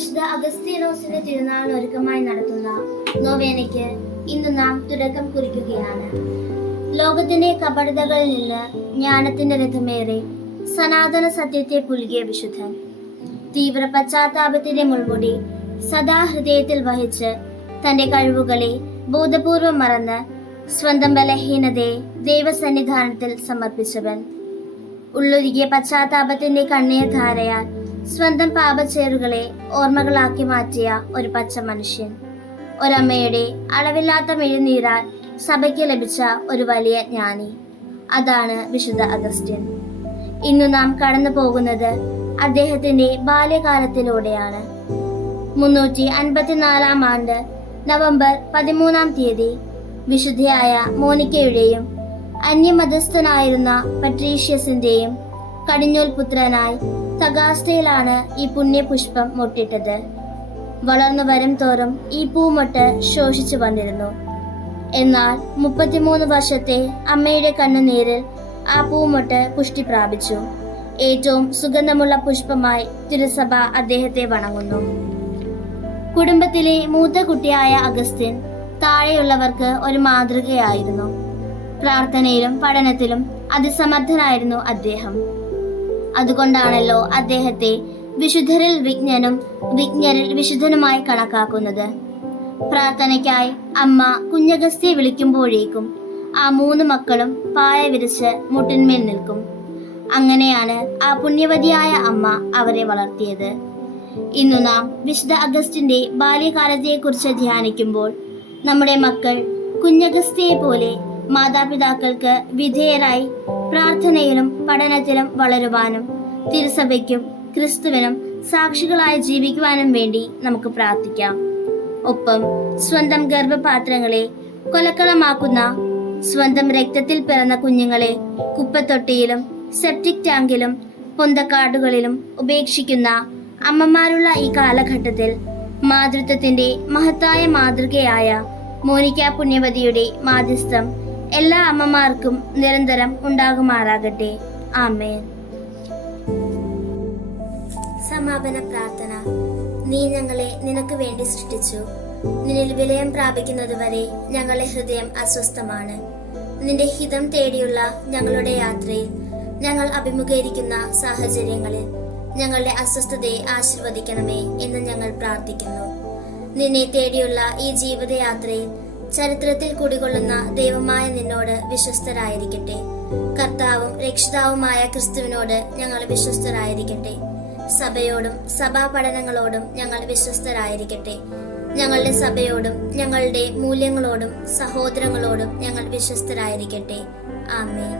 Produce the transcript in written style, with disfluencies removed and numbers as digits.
വിശുദ്ധ അഗസ്തീനോസിന്റെ തിരുനാൾ ഒരുക്കമായി നടത്തുന്ന നോവേനയ്ക്ക് ഇന്ന് നാം തുടക്കം കുറിക്കുകയാണ്. ലോകത്തിന്റെ കപടതകളിൽ നിന്ന് ജ്ഞാനത്തിന്റെ രഥമേറെ സനാതന സത്യത്തെ പുൽകിയ വിശുദ്ധൻ, തീവ്ര പശ്ചാത്താപത്തിന്റെ മുൾമുടി സദാ ഹൃദയത്തിൽ വഹിച്ച് തന്റെ കഴിവുകളെ ബോധപൂർവം മറന്ന് സ്വന്തം ബലഹീനതയെ ദൈവസന്നിധാനത്തിൽ സമർപ്പിച്ചവൻ, ഉള്ളൊരുകിയ പശ്ചാത്താപത്തിന്റെ കണ്ണീർധാരയാൽ സ്വന്തം പാപച്ചേറുകളെ ഓർമ്മകളാക്കി മാറ്റിയ ഒരു പച്ച മനുഷ്യൻ, ഒരമ്മയുടെ അളവില്ലാത്ത മെഴുനീരാൽ സഭയ്ക്ക് ലഭിച്ച ഒരു വലിയ ജ്ഞാനി. അതാണ് വിശുദ്ധ അഗസ്റ്റിൻ. ഇന്നു നാം കടന്നു പോകുന്നത് അദ്ദേഹത്തിന്റെ ബാല്യകാലത്തിലൂടെയാണ്. 354 ആണ്ട് നവംബർ 13 വിശുദ്ധയായ മോനിക്കയുടെയും അന്യമതസ്ഥനായിരുന്ന പട്രീഷ്യസിന്റെയും കടിഞ്ഞൂൽ പുത്രനായി തകാസ്റ്റയിലാണ് ഈ പുണ്യപുഷ്പം മൊട്ടിട്ടത്. വളർന്നു വരും തോറും ഈ പൂമൊട്ട് ശോഷിച്ചു വന്നിരുന്നു. എന്നാൽ 33 വർഷത്തെ അമ്മയുടെ കണ്ണുനീരിൽ ആ പൂമൊട്ട് പുഷ്ടി പ്രാപിച്ചു. ഏറ്റവും സുഗന്ധമുള്ള പുഷ്പമായി തിരുസഭ അദ്ദേഹത്തെ വണങ്ങുന്നു. കുടുംബത്തിലെ മൂത്ത കുട്ടിയായ അഗസ്റ്റിൻ താഴെയുള്ളവർക്ക് ഒരു മാതൃകയായിരുന്നു. പ്രാർത്ഥനയിലും പഠനത്തിലും അതിസമർത്ഥനായിരുന്നു അദ്ദേഹം. അതുകൊണ്ടാണല്ലോ അദ്ദേഹത്തെ വിശുദ്ധരിൽ വിജ്ഞനും വിജ്ഞരിൽ വിശുദ്ധനുമായി കണക്കാക്കുന്നത്. പ്രാർത്ഥനയ്ക്കായി അമ്മ കുഞ്ഞഗസ്തിയെ വിളിക്കുമ്പോഴേക്കും ആ 3 മക്കളും പായ വിരിച്ച് മുട്ടിന്മേൽ നിൽക്കും. അങ്ങനെയാണ് ആ പുണ്യവതിയായ അമ്മ അവരെ വളർത്തിയത്. ഇന്നു നാം വിശുദ്ധ അഗസ്റ്റിന്റെ ബാല്യകാലത്തെക്കുറിച്ച് ധ്യാനിക്കുമ്പോൾ നമ്മുടെ മക്കൾ കുഞ്ഞഗസ്തിയെ പോലെ മാതാപിതാക്കൾക്ക് വിധേയരായി പ്രാർത്ഥനയിലും പഠനത്തിലും വളരുവാനും തിരുസഭയ്ക്കും ക്രിസ്തുവിനും സാക്ഷികളായി ജീവിക്കുവാനും വേണ്ടി നമുക്ക് പ്രാർത്ഥിക്കാം. ഒപ്പം സ്വന്തം ഗർഭപാത്രങ്ങളെ കൊലക്കളമാക്കുന്ന, സ്വന്തം രക്തത്തിൽ പിറന്ന കുഞ്ഞുങ്ങളെ കുപ്പത്തൊട്ടിയിലും സെപ്റ്റിക് ടാങ്കിലും പൊന്തക്കാടുകളിലും ഉപേക്ഷിക്കുന്ന അമ്മമാരുള്ള ഈ കാലഘട്ടത്തിൽ മാതൃത്വത്തിന്റെ മഹത്തായ മാതൃകയായ മോനിക്ക പുണ്യവതിയുടെ മാധ്യസ്ഥം എല്ലാ അമ്മമാർക്കും നിരന്തരം ഉണ്ടാകുമാറാകട്ടെ. ആമേൻ. സമാപന പ്രാർത്ഥന. നീ ഞങ്ങളെ നിനക്ക് വേണ്ടി സൃഷ്ടിച്ചു. നിന്നിൽ വിലയം പ്രാപിക്കുന്നതുവരെ ഞങ്ങളുടെ ഹൃദയം അസ്വസ്ഥമാണ്. നിന്റെ ഹിതം തേടിയുള്ള ഞങ്ങളുടെ യാത്രയിൽ ഞങ്ങൾ അഭിമുഖീകരിക്കുന്ന സാഹചര്യങ്ങളിൽ ഞങ്ങളുടെ അസ്വസ്ഥതയെ ആശീർവദിക്കണമേ എന്ന് ഞങ്ങൾ പ്രാർത്ഥിക്കുന്നു. നിന്നെ തേടിയുള്ള ഈ ജീവിതയാത്രയിൽ ചരിത്രത്തിൽ കുടികൊള്ളുന്ന ദൈവമായ നിന്നോട് വിശ്വസ്തരായിരിക്കട്ടെ. കർത്താവും രക്ഷിതാവുമായ ക്രിസ്തുവിനോട് ഞങ്ങൾ വിശ്വസ്തരായിരിക്കട്ടെ. സഭയോടും സഭാ പഠനങ്ങളോടും ഞങ്ങൾ വിശ്വസ്തരായിരിക്കട്ടെ. ഞങ്ങളുടെ സഭയോടും ഞങ്ങളുടെ മൂല്യങ്ങളോടും സഹോദരങ്ങളോടും ഞങ്ങൾ വിശ്വസ്തരായിരിക്കട്ടെ. ആമേൻ.